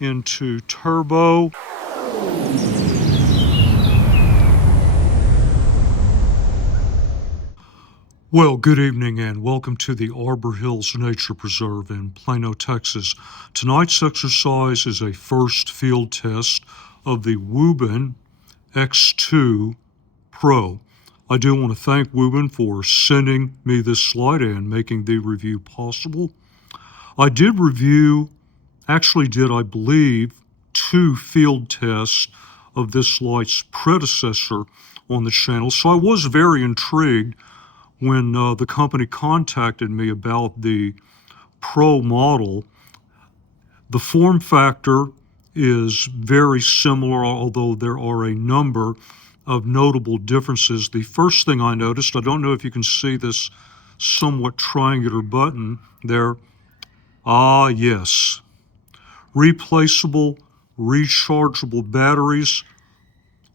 into turbo. Well, good evening and welcome to the Arbor Hills Nature Preserve in Plano, Texas. Tonight's exercise is a first field test of the WUBEN X2 Pro. I do want to thank WUBEN for sending me this light and making the review possible. I did I believe, 2 field tests of this light's predecessor on the channel, so I was very intrigued when the company contacted me about the Pro model. The form factor is very similar, although there are a number of notable differences. The first thing I noticed, I don't know if you can see this somewhat triangular button there. Ah, yes. Replaceable, rechargeable batteries,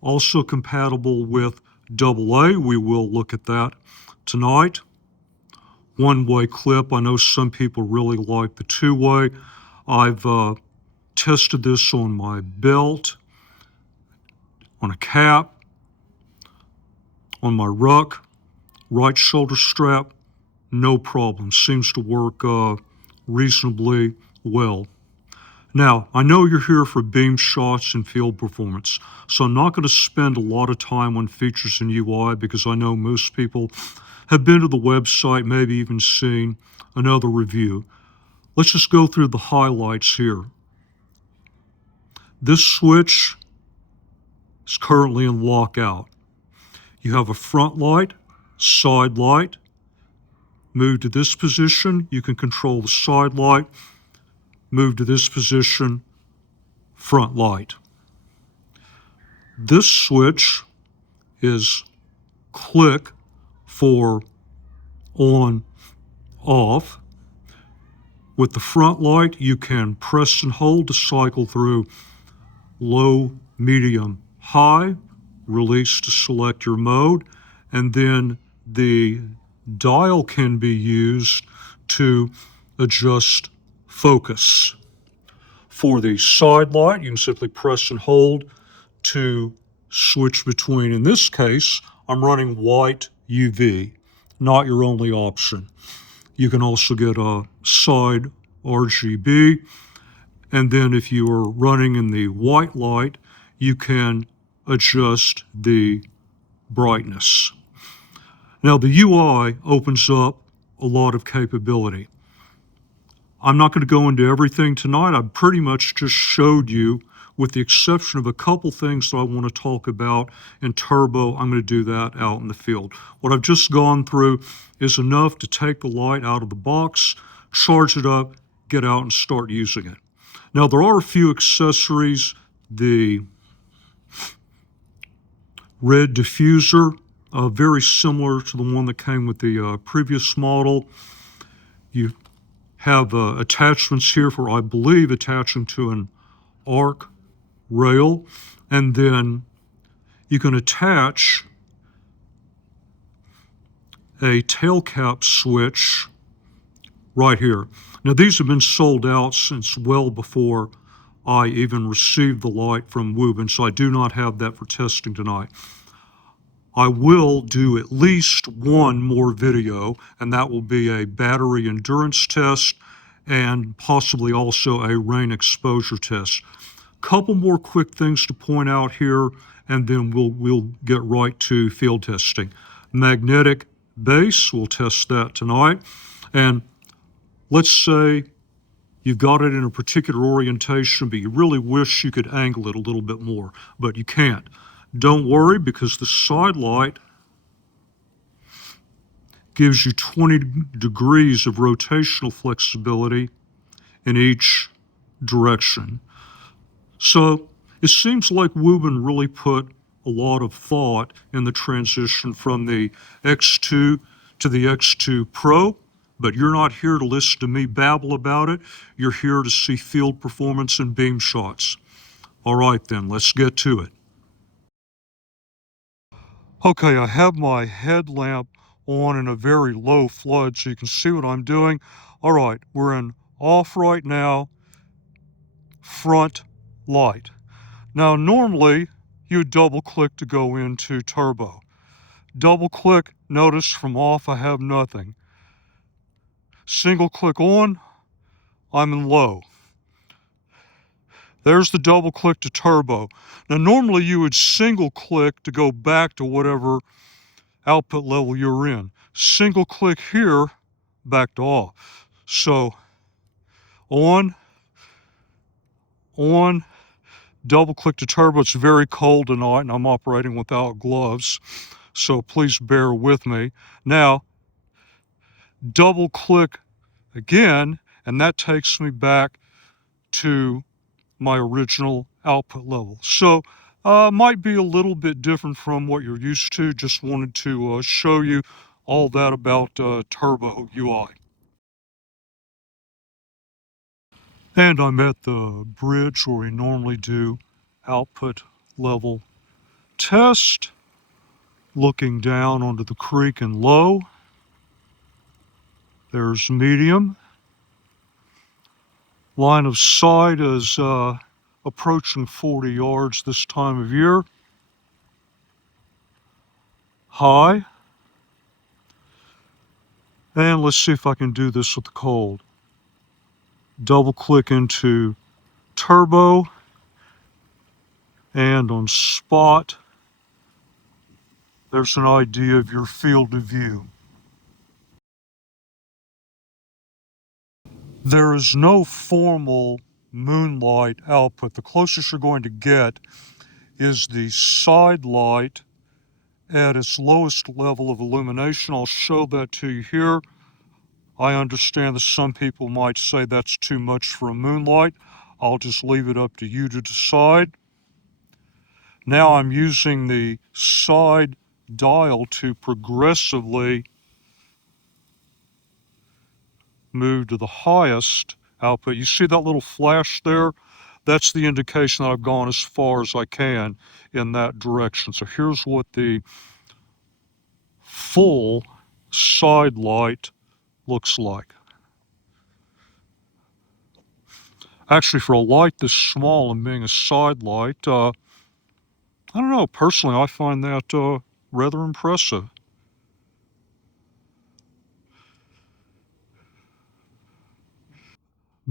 also compatible with AA. We will look at that tonight. One-way clip. I know some people really like the two-way. I've tested this on my belt, on a cap, on my ruck, right shoulder strap. No problem. Seems to work reasonably well. Now, I know you're here for beam shots and field performance, so I'm not going to spend a lot of time on features and UI because I know most people have been to the website, maybe even seen another review. Let's just go through the highlights here. This switch is currently in lockout. You have a front light, side light. Move to this position, you can control the side light. Move to this position, front light. This switch is click for on, off. With the front light, you can press and hold to cycle through low, medium, high, release to select your mode, and then the dial can be used to adjust focus. For the side light, you can simply press and hold to switch between. In this case, I'm running white UV, not your only option. You can also get a side RGB, and then if you are running in the white light, you can adjust the brightness. Now the UI opens up a lot of capability. I'm not going to go into everything tonight. I pretty much just showed you, with the exception of a couple things that I want to talk about in turbo. I'm going to do that out in the field. What I've just gone through is enough to take the light out of the box, charge it up, get out and start using it. Now there are a few accessories. The red diffuser, very similar to the one that came with the previous model. You have attachments here for, I believe, attaching to an arc rail, and then you can attach a tail cap switch right here. Now these have been sold out since well before I even received the light from WUBEN, so I do not have that for testing tonight. I will do at least one more video, and that will be a battery endurance test and possibly also a rain exposure test. Couple more quick things to point out here, and then we'll get right to field testing. Magnetic base, we'll test that tonight. And let's say you've got it in a particular orientation, but you really wish you could angle it a little bit more, but you can't. Don't worry, because the side light gives you 20 degrees of rotational flexibility in each direction. So it seems like WUBEN really put a lot of thought in the transition from the X2 to the X2 Pro, but you're not here to listen to me babble about it. You're here to see field performance and beam shots. All right then, let's get to it. Okay, I have my headlamp on in a very low flood so you can see what I'm doing. All right, we're in off right now. front light. Now normally you double click to go into turbo. Double click, notice from off I have nothing. Single click on, I'm in low. There's the double click to turbo. Now normally you would single click to go back to whatever output level you're in. Single click here, back to off. So on, double click to turbo. It's very cold tonight and I'm operating without gloves, so please bear with me. Now, double click again, and that takes me back to my original output level. So might be a little bit different from what you're used to. Just wanted to show you all that about Turbo UI. And I'm at the bridge where we normally do output level test, looking down onto the creek in low. There's medium. Line of sight is approaching 40 yards this time of year. High. And let's see if I can do this with the cold. Double click into turbo, and on spot, there's an idea of your field of view. There is no formal moonlight output. The closest you're going to get is the side light at its lowest level of illumination. I'll show that to you here. I understand that some people might say that's too much for a moonlight. I'll just leave it up to you to decide. Now I'm using the side dial to progressively move to the highest output. You see that little flash there? That's the indication that I've gone as far as I can in that direction. So here's what the full side light looks like. Actually, for a light this small and being a side light, I don't know, personally I find that rather impressive.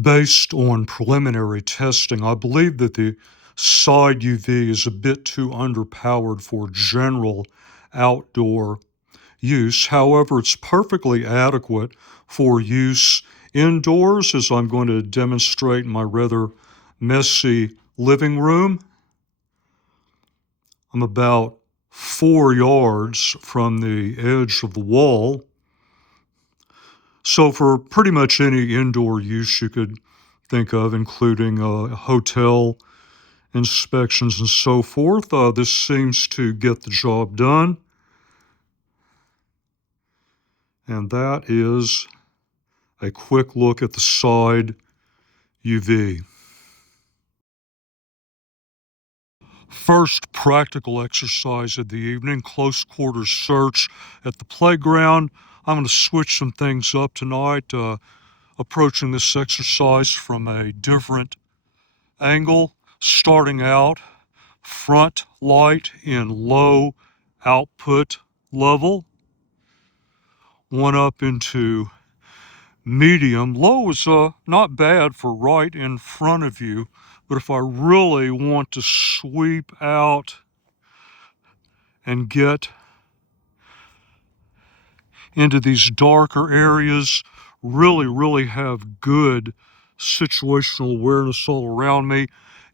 Based on preliminary testing, I believe that the side UV is a bit too underpowered for general outdoor use. However, it's perfectly adequate for use indoors, as I'm going to demonstrate in my rather messy living room. I'm about 4 yards from the edge of the wall. So for pretty much any indoor use you could think of, including hotel inspections and so forth, this seems to get the job done. And that is a quick look at the side UV. First practical exercise of the evening, close quarters search at the playground. I'm going to switch some things up tonight, approaching this exercise from a different angle, starting out front light in low output level, one up into medium. Low is not bad for right in front of you, but if I really want to sweep out and get into these darker areas, really have good situational awareness all around me,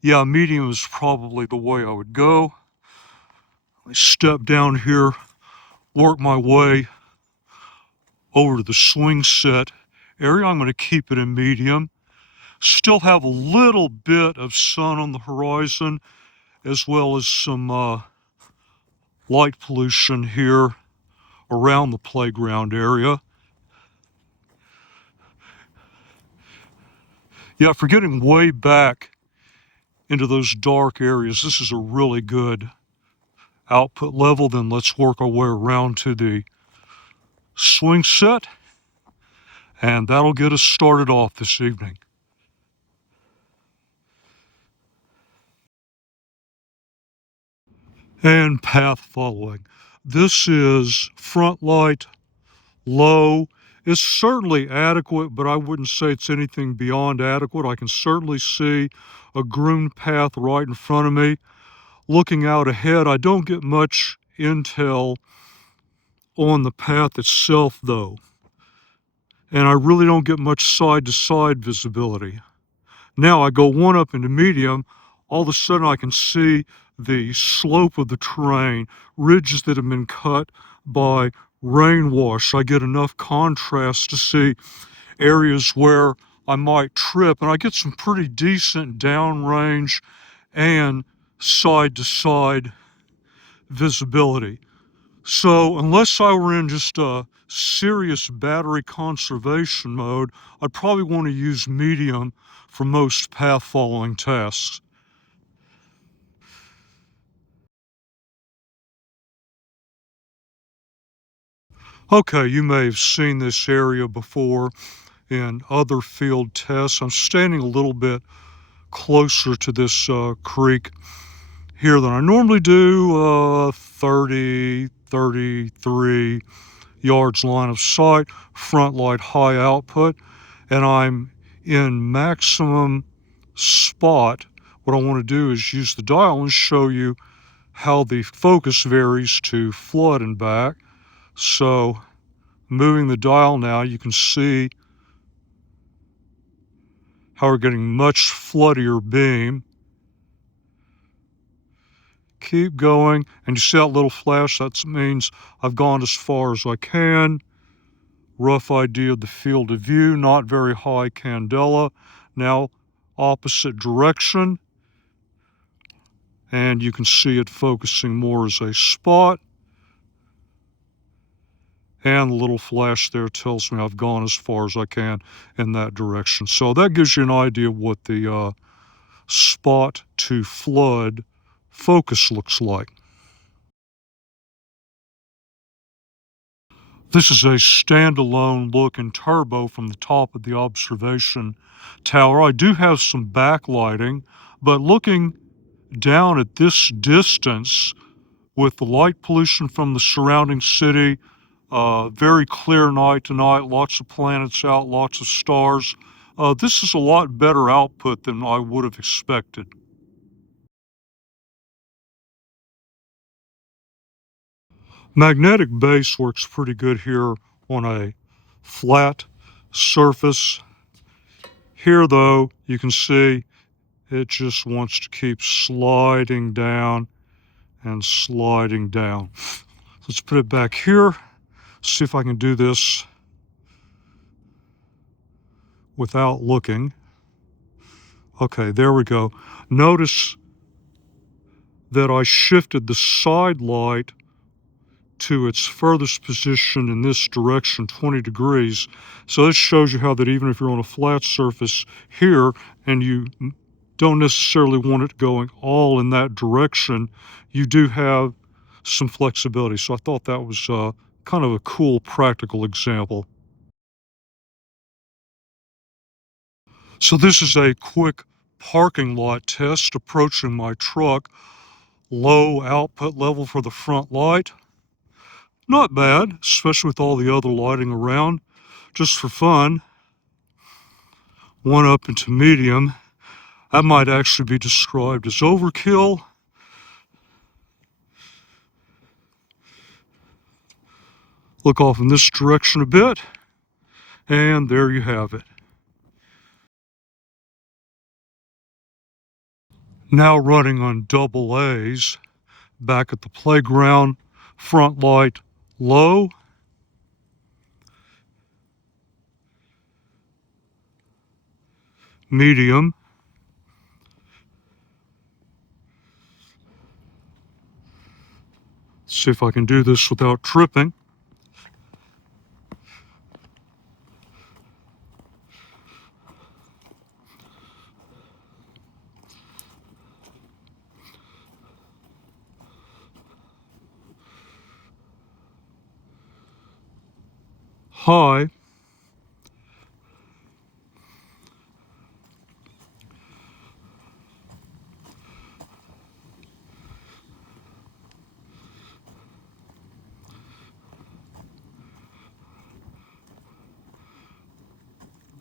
yeah, medium is probably the way I would go. I step down here, work my way over to the swing set area. I'm going to keep it in medium. Still have a little bit of sun on the horizon, as well as some light pollution here around the playground area. Yeah, for getting way back into those dark areas, this is a really good output level. Then let's work our way around to the swing set, and that'll get us started off this evening. and path following. This is front light, low. It's certainly adequate, but I wouldn't say it's anything beyond adequate. I can certainly see a groomed path right in front of me. Looking out ahead, I don't get much intel on the path itself though, and I really don't get much side-to-side visibility. Now I go one up into medium, all of a sudden I can see the slope of the terrain, ridges that have been cut by rain wash. I get enough contrast to see areas where I might trip, and I get some pretty decent downrange and side-to-side visibility. So unless I were in just a serious battery conservation mode, I'd probably want to use medium for most path following tasks. Okay, you may have seen this area before in other field tests. I'm standing a little bit closer to this creek here than I normally do, 30, 33 yards line of sight, front light high output, and I'm in maximum spot. What I want to do is use the dial and show you how the focus varies to flood and back. So moving the dial now, you can see how we're getting much floodier beam. Keep going, and you see that little flash? That means I've gone as far as I can. Rough idea of the field of view, not very high candela. Now opposite direction, and you can see it focusing more as a spot. And the little flash there tells me I've gone as far as I can in that direction. So that gives you an idea of what the spot to flood focus looks like. This is a standalone look in turbo from the top of the observation tower. I do have some backlighting, but looking down at this distance with the light pollution from the surrounding city, very clear night tonight, lots of planets out, lots of stars. This is a lot better output than I would have expected. Magnetic base works pretty good here on a flat surface. Here though, you can see it just wants to keep sliding down and sliding down. Let's put it back here, see if I can do this without looking. Okay, there we go. Notice that I shifted the side light to its furthest position in this direction, 20 degrees. So this shows you how that even if you're on a flat surface here and you don't necessarily want it going all in that direction, you do have some flexibility. So I thought that was kind of a cool practical example. So this is a quick parking lot test approaching my truck. Low output level for the front light. Not bad, especially with all the other lighting around. Just for fun, one up into medium. That might actually be described as overkill. Look off in this direction a bit, and there you have it. Now running on double A's, back at the playground, front light low, medium, see if I can do this without tripping. High,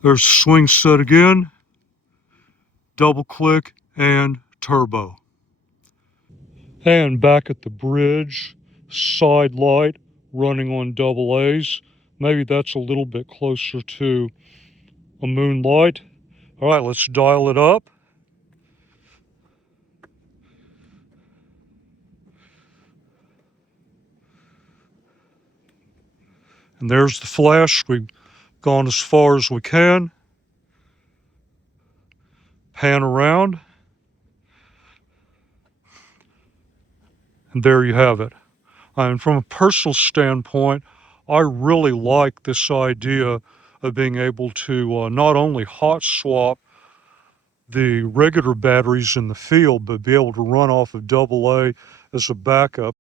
There's swing set again, double click, and turbo. And back at the bridge, side light running on double A's. Maybe that's a little bit closer to a moonlight. All right, let's dial it up. And there's the flash. We've gone as far as we can. Pan around. And there you have it. And from a personal standpoint, I really like this idea of being able to not only hot swap the regular batteries in the field, but be able to run off of AA as a backup.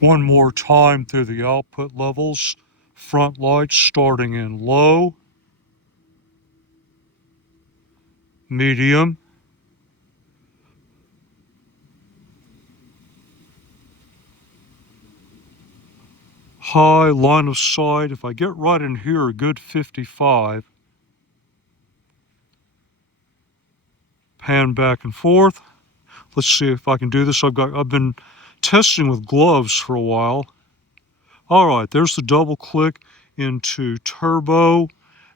One more time through the output levels. Front lights starting in low, medium, high, line of sight. If I get right in here, a good 55. Pan back and forth. Let's see if I can do this. I've been testing with gloves for a while. All right, there's the double click into turbo,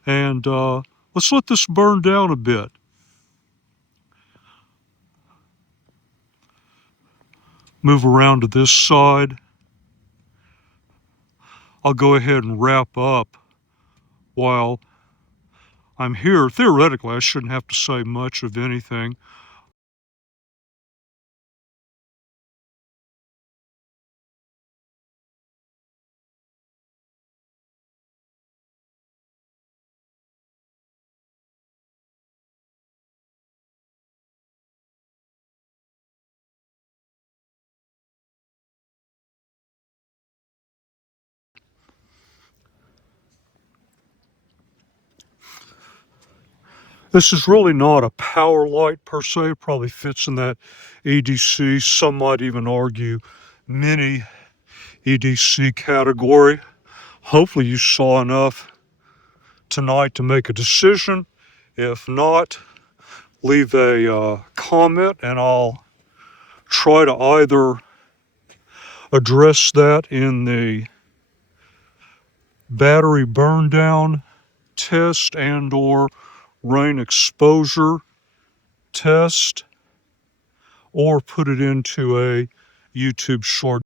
and let's let this burn down a bit. Move around to this side. I'll go ahead and wrap up while I'm here. Theoretically, I shouldn't have to say much of anything. This is really not a power light per se. It probably fits in that EDC, some might even argue mini EDC category. Hopefully you saw enough tonight to make a decision. If not, leave a comment and I'll try to either address that in the battery burn down test and or rain exposure test, or put it into a YouTube short.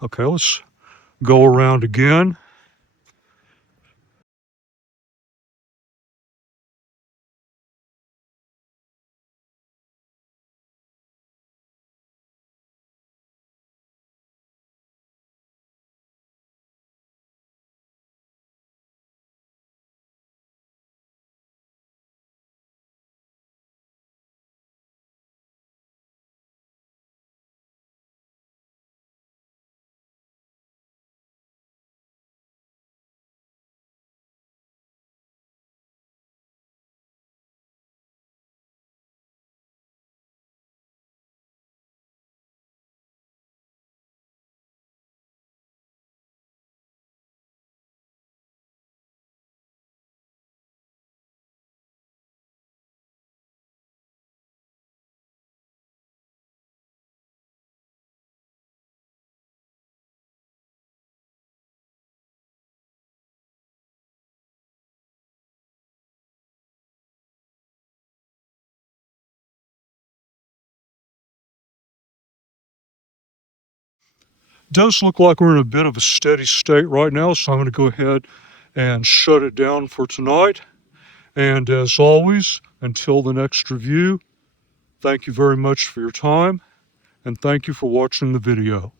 Okay, let's go around again. Does look like we're in a bit of a steady state right now, so I'm going to go ahead and shut it down for tonight. And as always, until the next review, thank you very much for your time, and thank you for watching the video.